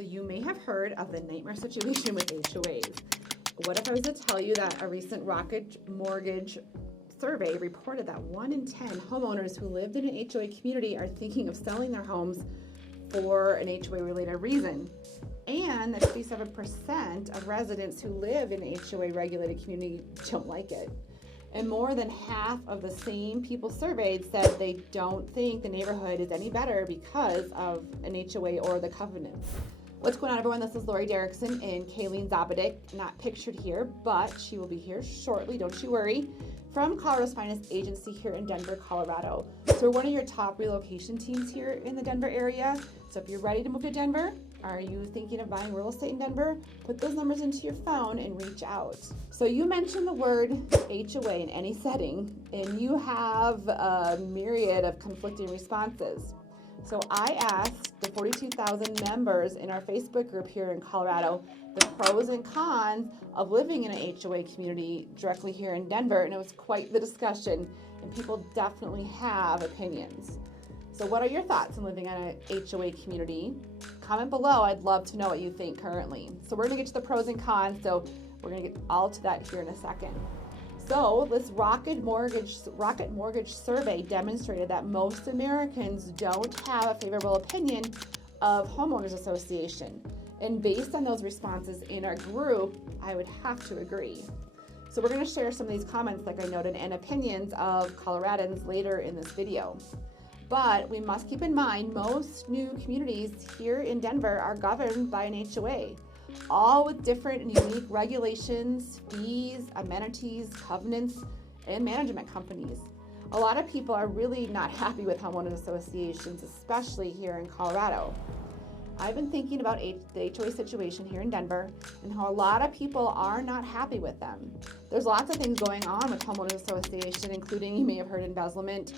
So you may have heard of the nightmare situation with HOAs. What if I was to tell you that a recent Rocket Mortgage survey reported that 1 in 10 homeowners who lived in an HOA community are thinking of selling their homes for an HOA-related reason, and that 57% of residents who live in an HOA-regulated community don't like it. And more than half of the same people surveyed said they don't think the neighborhood is any better because of an HOA or the covenants. What's going on, everyone? This is Lori Derrickson and Kayleen Zabadik, not pictured here, but she will be here shortly, don't you worry, from Colorado's finest agency here in Denver, Colorado. So we're one of your top relocation teams here in the Denver area. So if you're ready to move to Denver, are you thinking of buying real estate in Denver? Put those numbers into your phone and reach out. So you mentioned the word HOA in any setting, and you have a myriad of conflicting responses. So I asked the 42,000 members in our Facebook group here in Colorado the pros and cons of living in an HOA community directly here in Denver, and it was quite the discussion, and people definitely have opinions. So what are your thoughts on living in an HOA community? Comment below. I'd love to know what you think currently. So we're going to get to the pros and cons, so we're going to get all to that here in a second. So this Rocket Mortgage survey demonstrated that most Americans don't have a favorable opinion of homeowners association. And based on those responses in our group, I would have to agree. So we're going to share some of these comments, like I noted, and opinions of Coloradans later in this video. But we must keep in mind most new communities here in Denver are governed by an HOA, all with different and unique regulations, fees, amenities, covenants, and management companies. A lot of people are really not happy with homeowners associations, especially here in Colorado. I've been thinking about the HOA situation here in Denver and how a lot of people are not happy with them. There's lots of things going on with homeowners association, including, you may have heard, embezzlement,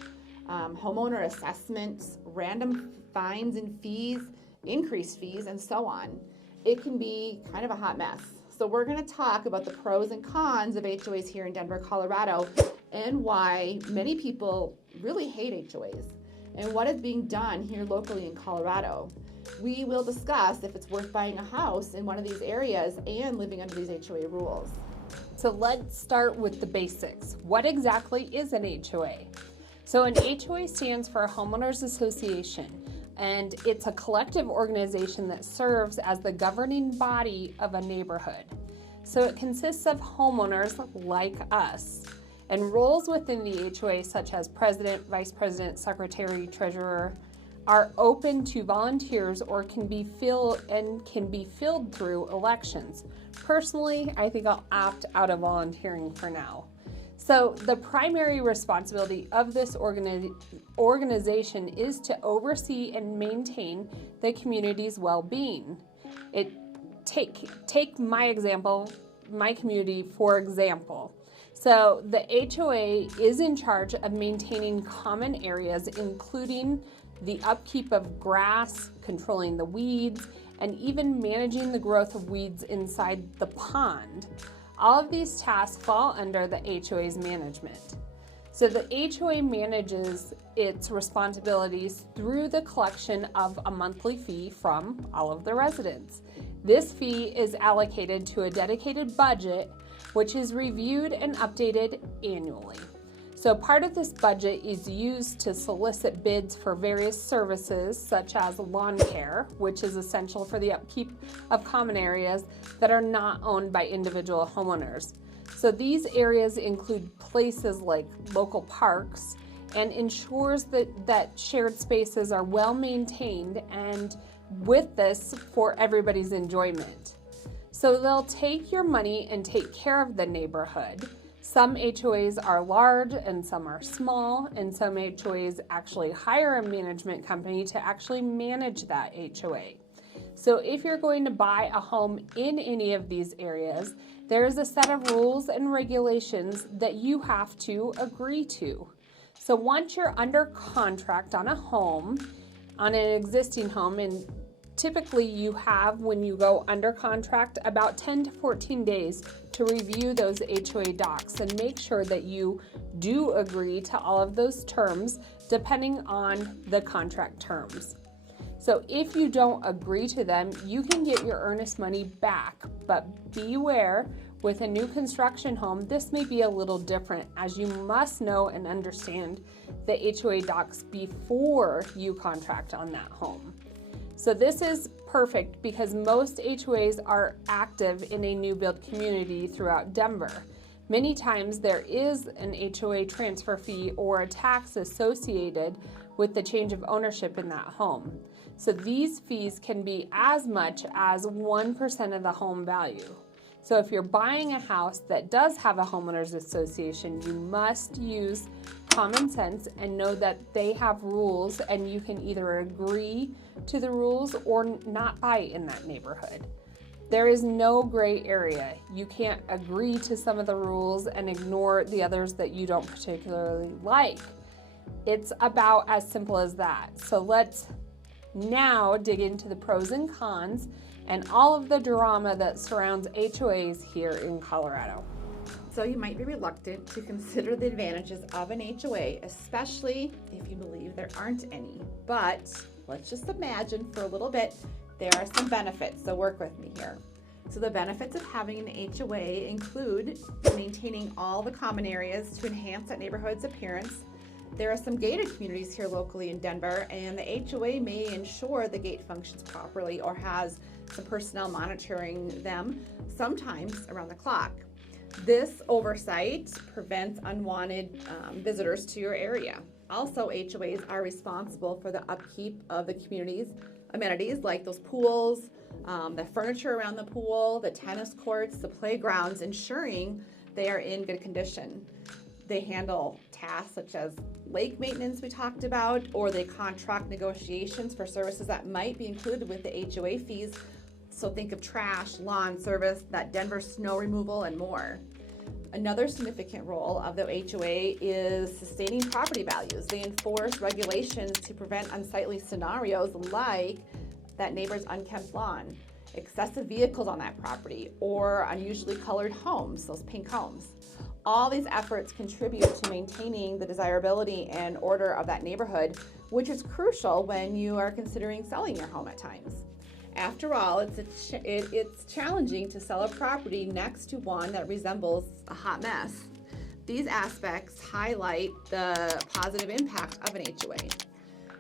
homeowner assessments, random fines and fees, increased fees, and so on. It can be kind of a hot mess. So we're going to talk about the pros and cons of HOAs here in Denver, Colorado, and why many people really hate HOAs, and what is being done here locally in Colorado. We will discuss if it's worth buying a house in one of these areas and living under these HOA rules. So let's start with the basics. What exactly is an HOA? So an HOA stands for a homeowners association, and it's a collective organization that serves as the governing body of a neighborhood. So it consists of homeowners like us, and roles within the HOA such as president, vice president, secretary, treasurer are open to volunteers or can be filled through elections. Personally, I think I'll opt out of volunteering for now. So the primary responsibility of this organization is to oversee and maintain the community's well-being. Take my example, my community, for example. So the HOA is in charge of maintaining common areas, including the upkeep of grass, controlling the weeds, and even managing the growth of weeds inside the pond. All of these tasks fall under the HOA's management. So the HOA manages its responsibilities through the collection of a monthly fee from all of the residents. This fee is allocated to a dedicated budget, which is reviewed and updated annually. So part of this budget is used to solicit bids for various services such as lawn care, which is essential for the upkeep of common areas that are not owned by individual homeowners. So these areas include places like local parks and ensures that shared spaces are well maintained, and with this for everybody's enjoyment. So they'll take your money and take care of the neighborhood. Some HOAs are large and some are small, and some HOAs actually hire a management company to actually manage that HOA. So if you're going to buy a home in any of these areas, there is a set of rules and regulations that you have to agree to. So once you're under contract on a home, on an existing home, and typically you have, when you go under contract, about 10 to 14 days to review those HOA docs and make sure that you do agree to all of those terms depending on the contract terms. So if you don't agree to them, you can get your earnest money back, but beware, with a new construction home, this may be a little different, as you must know and understand the HOA docs before you contract on that home. So this is perfect because most HOAs are active in a new build community throughout Denver. Many times there is an HOA transfer fee or a tax associated with the change of ownership in that home. So these fees can be as much as 1% of the home value. So if you're buying a house that does have a homeowners association, you must use common sense and know that they have rules, and you can either agree to the rules or not buy in that neighborhood. There is no gray area. You can't agree to some of the rules and ignore the others that you don't particularly like. It's about as simple as that. So let's now dig into the pros and cons and all of the drama that surrounds HOAs here in Colorado. So you might be reluctant to consider the advantages of an HOA, especially if you believe there aren't any. But let's just imagine for a little bit there are some benefits, so work with me here. So the benefits of having an HOA include maintaining all the common areas to enhance that neighborhood's appearance. There are some gated communities here locally in Denver, and the HOA may ensure the gate functions properly or has some personnel monitoring them, sometimes around the clock. This oversight prevents unwanted visitors to your area. Also, HOAs are responsible for the upkeep of the community's amenities, like those pools, the furniture around the pool, the tennis courts, the playgrounds, ensuring they are in good condition. They handle tasks such as lake maintenance we talked about, or they contract negotiations for services that might be included with the HOA fees. So think of trash, lawn service, that Denver snow removal, and more. Another significant role of the HOA is sustaining property values. They enforce regulations to prevent unsightly scenarios like that neighbor's unkempt lawn, excessive vehicles on that property, or unusually colored homes, those pink homes. All these efforts contribute to maintaining the desirability and order of that neighborhood, which is crucial when you are considering selling your home at times. After all, it's challenging to sell a property next to one that resembles a hot mess. These aspects highlight the positive impact of an HOA.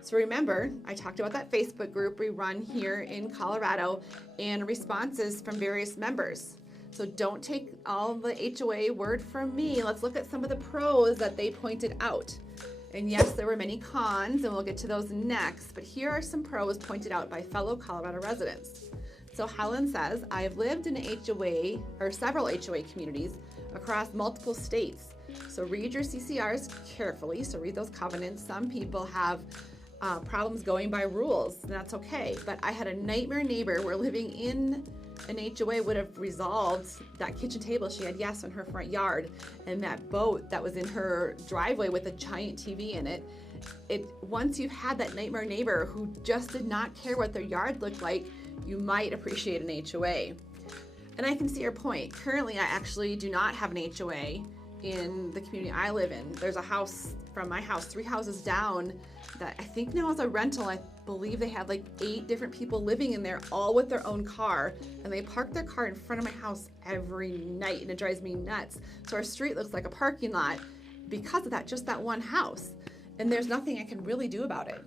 So remember, I talked about that Facebook group we run here in Colorado and responses from various members. So don't take all the HOA word from me. Let's look at some of the pros that they pointed out. And yes, there were many cons, and we'll get to those next, but here are some pros pointed out by fellow Colorado residents. So Helen says, I have lived in an HOA, or several HOA communities across multiple states. So read your CCRs carefully, so read those covenants. Some people have problems going by rules, and that's okay. But I had a nightmare neighbor where living in an HOA would have resolved that kitchen table she had, yes, in her front yard, and that boat that was in her driveway with a giant TV in it. Once you've had that nightmare neighbor who just did not care what their yard looked like, you might appreciate an HOA. And I can see your point. Currently, I actually do not have an HOA in the community I live in. There's a house from my house, 3 houses down, that I think now is a rental. I believe they had like 8 different people living in there, all with their own car, and they park their car in front of my house every night, and it drives me nuts. So our street looks like a parking lot because of that, just that one house, and there's nothing I can really do about it.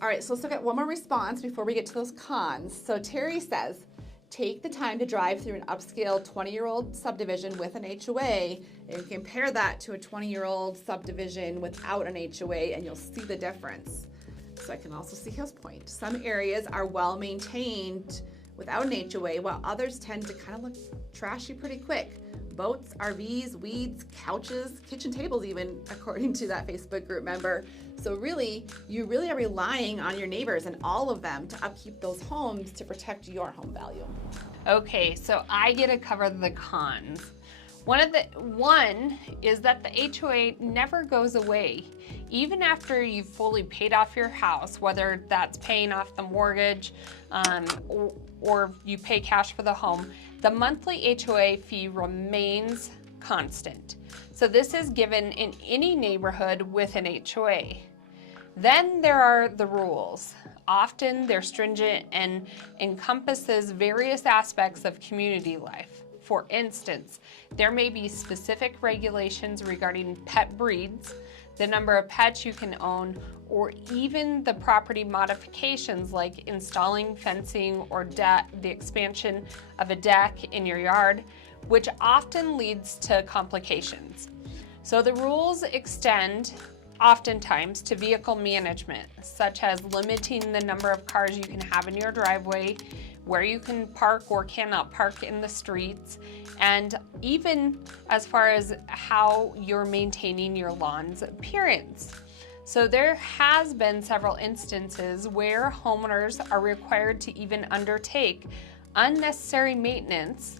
All right, so let's look at one more response before we get to those cons. So Terry says, take the time to drive through an upscale 20-year-old subdivision with an HOA and compare that to a 20-year-old subdivision without an HOA, and you'll see the difference. So I can also see his point. Some areas are well maintained without an HOA, while others tend to kind of look trashy pretty quick. Boats, RVs, weeds, couches, kitchen tables even, according to that Facebook group member. So really, you really are relying on your neighbors and all of them to upkeep those homes to protect your home value. Okay, so I get to cover the cons. One is that the HOA never goes away. Even after you've fully paid off your house, whether that's paying off the mortgage or you pay cash for the home, the monthly HOA fee remains constant. So this is given in any neighborhood with an HOA. Then there are the rules. Often they're stringent and encompasses various aspects of community life. For instance, there may be specific regulations regarding pet breeds, the number of pets you can own, or even the property modifications like installing fencing or the expansion of a deck in your yard, which often leads to complications. So the rules extend oftentimes to vehicle management, such as limiting the number of cars you can have in your driveway, where you can park or cannot park in the streets, and even as far as how you're maintaining your lawn's appearance. So there has been several instances where homeowners are required to even undertake unnecessary maintenance,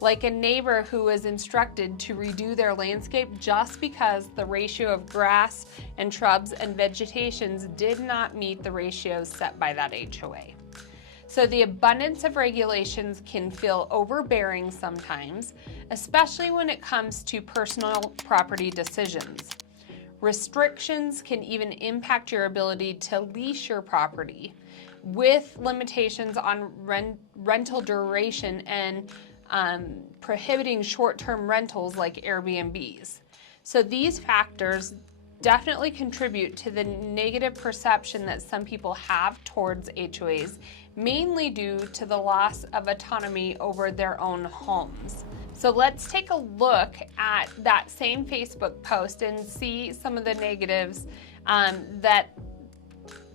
like a neighbor who was instructed to redo their landscape just because the ratio of grass and shrubs and vegetations did not meet the ratios set by that HOA. So the abundance of regulations can feel overbearing sometimes, especially when it comes to personal property decisions. Restrictions can even impact your ability to lease your property, with limitations on rental duration and prohibiting short-term rentals like Airbnbs. So these factors definitely contribute to the negative perception that some people have towards HOAs, mainly due to the loss of autonomy over their own homes. So let's take a look at that same Facebook post and see some of the negatives that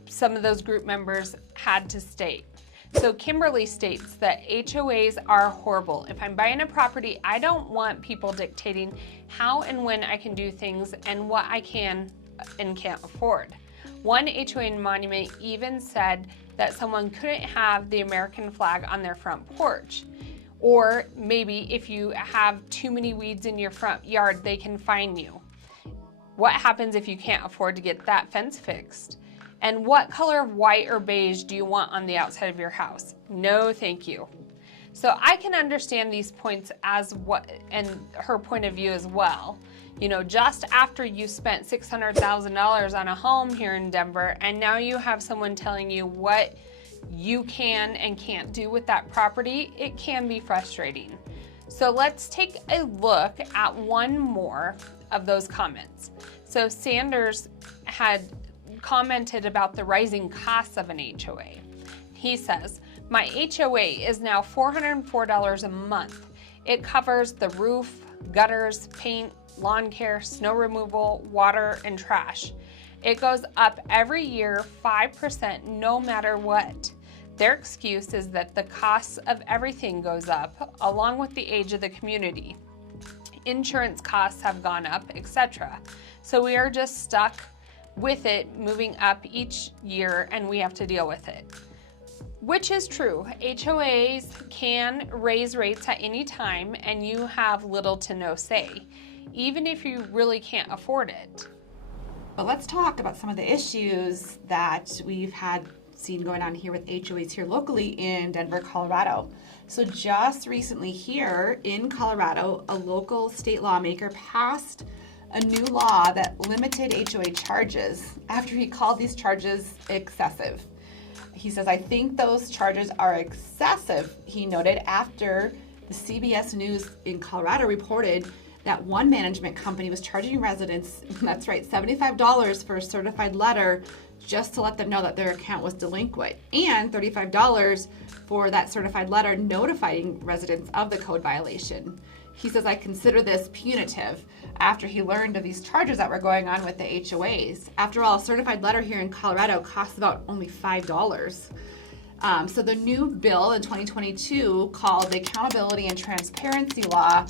some of those group members had to state. So Kimberly states that HOAs are horrible. If I'm buying a property, I don't want people dictating how and when I can do things and what I can and can't afford. One HOA monument even said that someone couldn't have the American flag on their front porch. Or maybe if you have too many weeds in your front yard, they can fine you. What happens if you can't afford to get that fence fixed? And what color of white or beige do you want on the outside of your house? No, thank you. So I can understand these points as what, and her point of view as well. You know, just after you spent $600,000 on a home here in Denver, and now you have someone telling you what you can and can't do with that property, it can be frustrating. So let's take a look at one more of those comments. So Sanders had commented about the rising costs of an HOA. He says, my HOA is now $404 a month. It covers the roof, gutters, paint, lawn care, snow removal, water, and trash. It goes up every year 5% no matter what. Their excuse is that the costs of everything goes up along with the age of the community. Insurance costs have gone up, etc. So we are just stuck with it moving up each year and we have to deal with it. Which is true. HOAs can raise rates at any time and you have little to no say, even if you really can't afford it. But let's talk about some of the issues that we've seen going on here with HOAs here locally in Denver, Colorado. So just recently here in Colorado, a local state lawmaker passed a new law that limited HOA charges after he called these charges excessive. He says, I think those charges are excessive, he noted, after the CBS News in Colorado reported that one management company was charging residents, that's right, $75 for a certified letter just to let them know that their account was delinquent, and $35 for that certified letter notifying residents of the code violation. He says, I consider this punitive after he learned of these charges that were going on with the HOAs. After all, a certified letter here in Colorado costs about only $5. So the new bill in 2022 called the Accountability and Transparency Law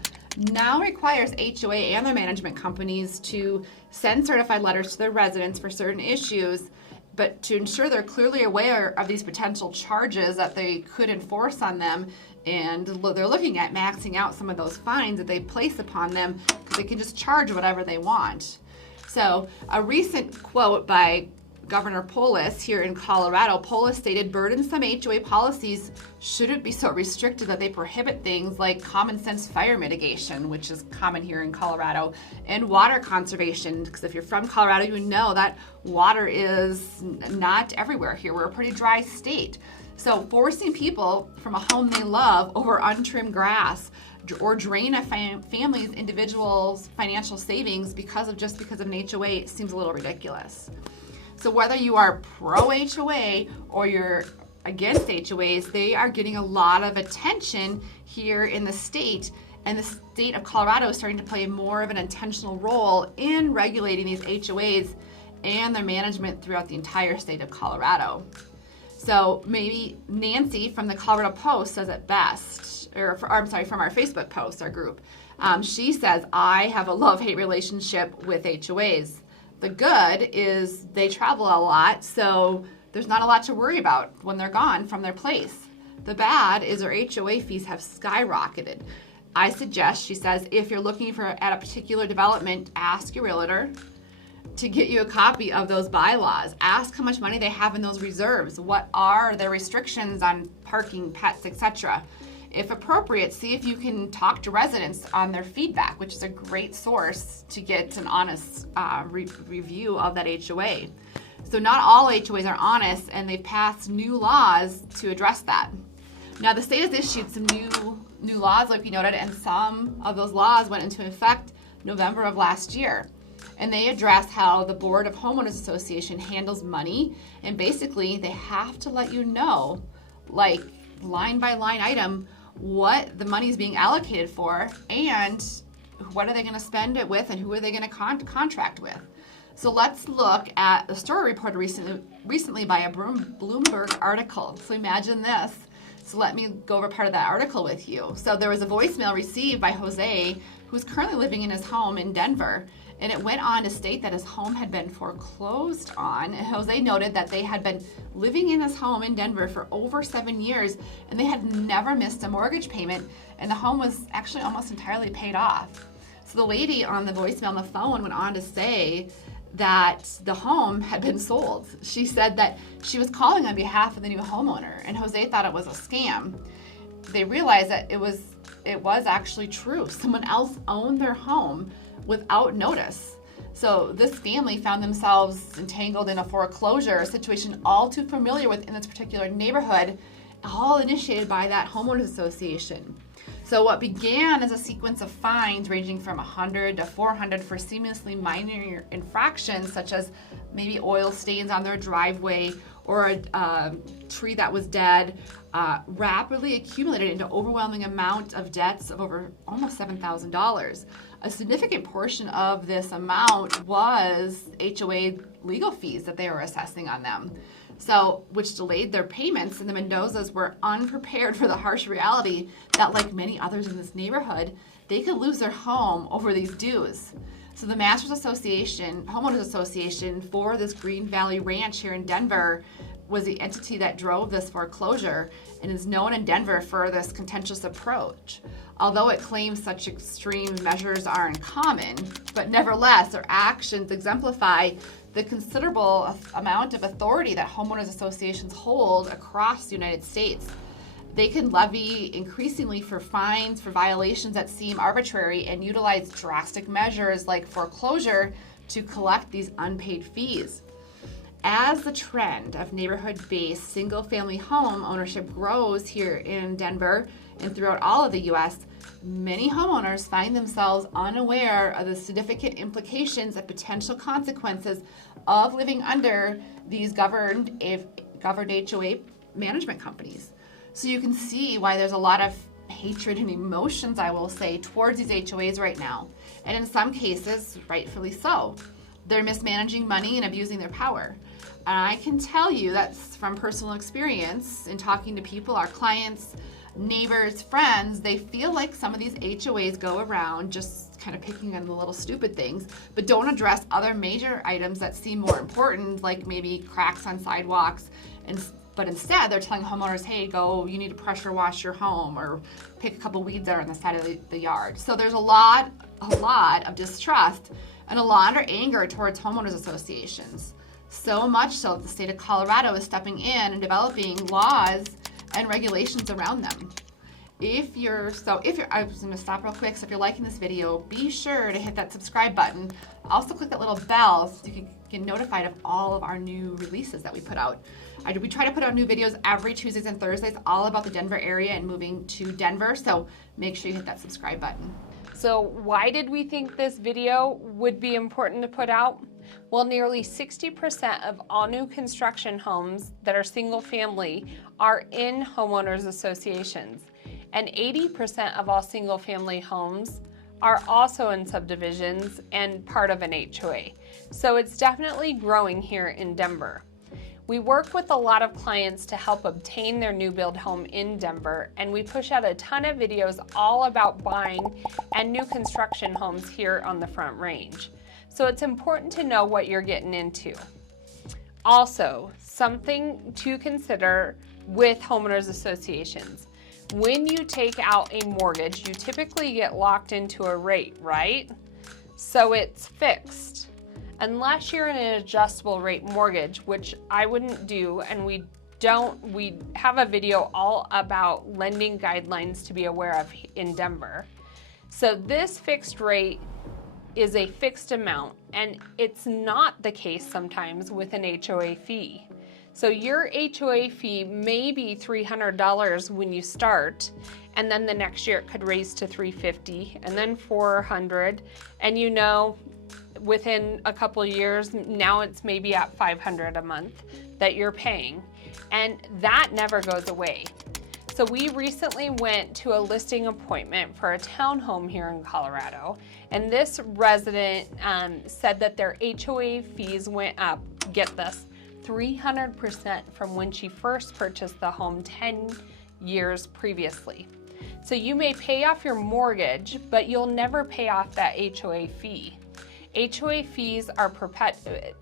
now requires HOA and their management companies to send certified letters to their residents for certain issues, but to ensure they're clearly aware of these potential charges that they could enforce on them. And they're looking at maxing out some of those fines that they place upon them because they can just charge whatever they want. So a recent quote by Governor Polis here in Colorado. Polis stated burdensome HOA policies shouldn't be so restricted that they prohibit things like common sense fire mitigation, which is common here in Colorado, and water conservation. Because if you're from Colorado, you know that water is not everywhere here. We're a pretty dry state. So forcing people from a home they love over untrimmed grass or drain a family's individual's financial savings because of an HOA seems a little ridiculous. So whether you are pro HOA or you're against HOAs, they are getting a lot of attention here in the state, and the state of Colorado is starting to play more of an intentional role in regulating these HOAs and their management throughout the entire state of Colorado. So maybe Nancy from the Colorado Post says it best, from our Facebook post, our group. She says, I have a love-hate relationship with HOAs. The good is they travel a lot, so there's not a lot to worry about when they're gone from their place. The bad is our HOA fees have skyrocketed. I suggest, she says, if you're looking at a particular development, ask your realtor to get you a copy of those bylaws. Ask how much money they have in those reserves. What are their restrictions on parking, pets, etc.? If appropriate, see if you can talk to residents on their feedback, which is a great source to get an honest review of that HOA. So not all HOAs are honest, and they've passed new laws to address that. Now, the state has issued some new laws, like we noted, and some of those laws went into effect November of last year. And they address how the Board of Homeowners Association handles money, and basically they have to let you know, like line by line item, what the money is being allocated for and what are they going to spend it with and who are they going to contract with. So let's look at the story reported recently by a Bloomberg article. So imagine this. So let me go over part of that article with you. So there was a voicemail received by Jose, who's currently living in his home in Denver. And it went on to state that his home had been foreclosed on. And Jose noted that they had been living in his home in Denver for over 7 years, and they had never missed a mortgage payment, and the home was actually almost entirely paid off. So the lady on the voicemail on the phone went on to say that the home had been sold. She said that she was calling on behalf of the new homeowner, and Jose thought it was a scam. They realized that it was actually true. Someone else owned their home without notice. So this family found themselves entangled in a foreclosure situation all too familiar with in this particular neighborhood, all initiated by that homeowners association. So what began as a sequence of fines ranging from $100 to $400 for seemingly minor infractions, such as maybe oil stains on their driveway or a tree that was dead, rapidly accumulated into overwhelming amount of debts of over almost $7,000. A significant portion of this amount was HOA legal fees that they were assessing on them, so which delayed their payments, and the Mendozas were unprepared for the harsh reality that, like many others in this neighborhood, they could lose their home over these dues. So the Homeowners Association for this Green Valley Ranch here in Denver was the entity that drove this foreclosure and is known in Denver for this contentious approach. Although it claims such extreme measures are uncommon, but nevertheless, their actions exemplify the considerable amount of authority that homeowners associations hold across the United States. They can levy increasingly for fines for violations that seem arbitrary and utilize drastic measures like foreclosure to collect these unpaid fees. As the trend of neighborhood-based single-family home ownership grows here in Denver and throughout all of the U.S., many homeowners find themselves unaware of the significant implications and potential consequences of living under these governed HOA management companies. So you can see why there's a lot of hatred and emotions, I will say, towards these HOAs right now. And in some cases, rightfully so. They're mismanaging money and abusing their power. And I can tell you that's from personal experience in talking to people, our clients, neighbors, friends, they feel like some of these HOAs go around just kind of picking on the little stupid things, but don't address other major items that seem more important, like maybe cracks on sidewalks, but instead they're telling homeowners, hey, you need to pressure wash your home or pick a couple weeds that are on the side of the yard. So there's a lot of distrust and a lot of anger towards homeowners associations. So much so that the state of Colorado is stepping in and developing laws and regulations around them. I'm just gonna stop real quick. So if you're liking this video, be sure to hit that subscribe button. Also click that little bell so you can get notified of all of our new releases that we put out. We try to put out new videos every Tuesdays and Thursdays, all about the Denver area and moving to Denver. So make sure you hit that subscribe button. So why did we think this video would be important to put out? Well, nearly 60% of all new construction homes that are single family are in homeowners associations. And 80% of all single family homes are also in subdivisions and part of an HOA. So it's definitely growing here in Denver. We work with a lot of clients to help obtain their new build home in Denver, and we push out a ton of videos all about buying and new construction homes here on the Front Range. So it's important to know what you're getting into. Also, something to consider with homeowners associations. When you take out a mortgage, you typically get locked into a rate, right? So it's fixed. Unless you're in an adjustable rate mortgage, which I wouldn't do, and we have a video all about lending guidelines to be aware of in Denver. So this fixed rate is a fixed amount, and it's not the case sometimes with an HOA fee. So your HOA fee may be $300 when you start, and then the next year it could raise to $350 and then $400, and you know, within a couple of years, now it's maybe at $500 a month that you're paying, and that never goes away. So we recently went to a listing appointment for a townhome here in Colorado, and this resident said that their HOA fees went up, get this, 300% from when she first purchased the home 10 years previously. So you may pay off your mortgage, but you'll never pay off that HOA fee. HOA fees are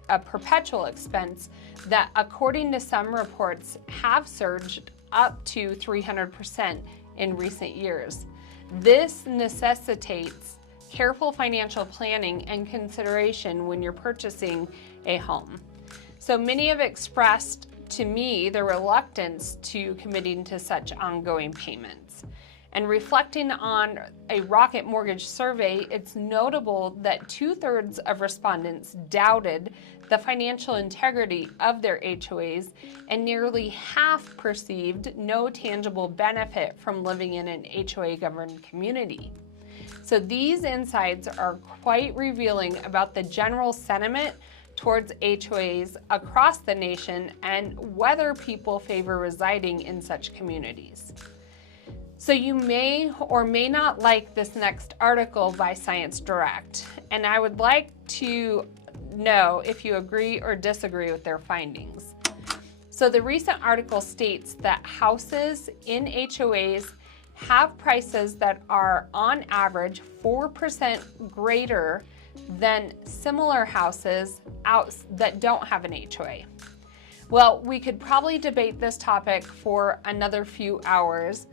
a perpetual expense that, according to some reports, have surged up to 300% in recent years. This necessitates careful financial planning and consideration when you're purchasing a home. So many have expressed to me their reluctance to committing to such ongoing payments. And reflecting on a Rocket Mortgage survey, it's notable that 2/3 of respondents doubted the financial integrity of their HOAs, and nearly half perceived no tangible benefit from living in an HOA-governed community. So these insights are quite revealing about the general sentiment towards HOAs across the nation and whether people favor residing in such communities. So you may or may not like this next article by Science Direct, and I would like to know if you agree or disagree with their findings. So the recent article states that houses in HOAs have prices that are on average 4% greater than similar houses that don't have an HOA. Well, we could probably debate this topic for another few hours.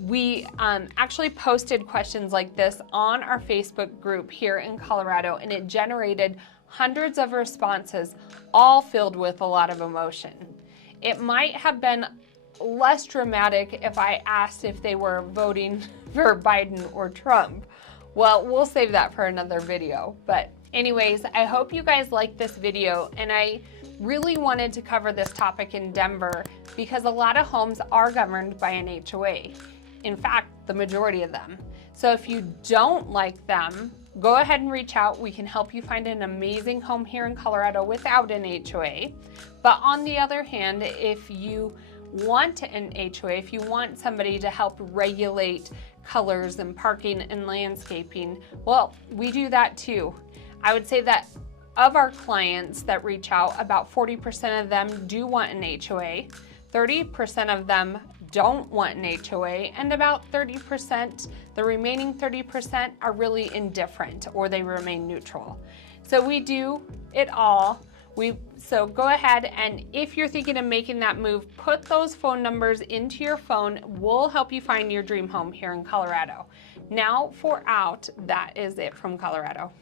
We actually posted questions like this on our Facebook group here in Colorado, and it generated hundreds of responses, all filled with a lot of emotion. It might have been less dramatic if I asked if they were voting for Biden or Trump. Well, we'll save that for another video. But anyways, I hope you guys liked this video, and I really wanted to cover this topic in Denver because a lot of homes are governed by an HOA. In fact, the majority of them. So if you don't like them, go ahead and reach out. We can help you find an amazing home here in Colorado without an HOA. But on the other hand, if you want an HOA, if you want somebody to help regulate colors and parking and landscaping, well, we do that too. I would say that of our clients that reach out, about 40% of them do want an HOA, 30% of them don't want an HOA, and about 30%, the remaining 30% are really indifferent or they remain neutral. So we do it all. So go ahead, and if you're thinking of making that move, put those phone numbers into your phone. We'll help you find your dream home here in Colorado. Now for out, that is it from Colorado.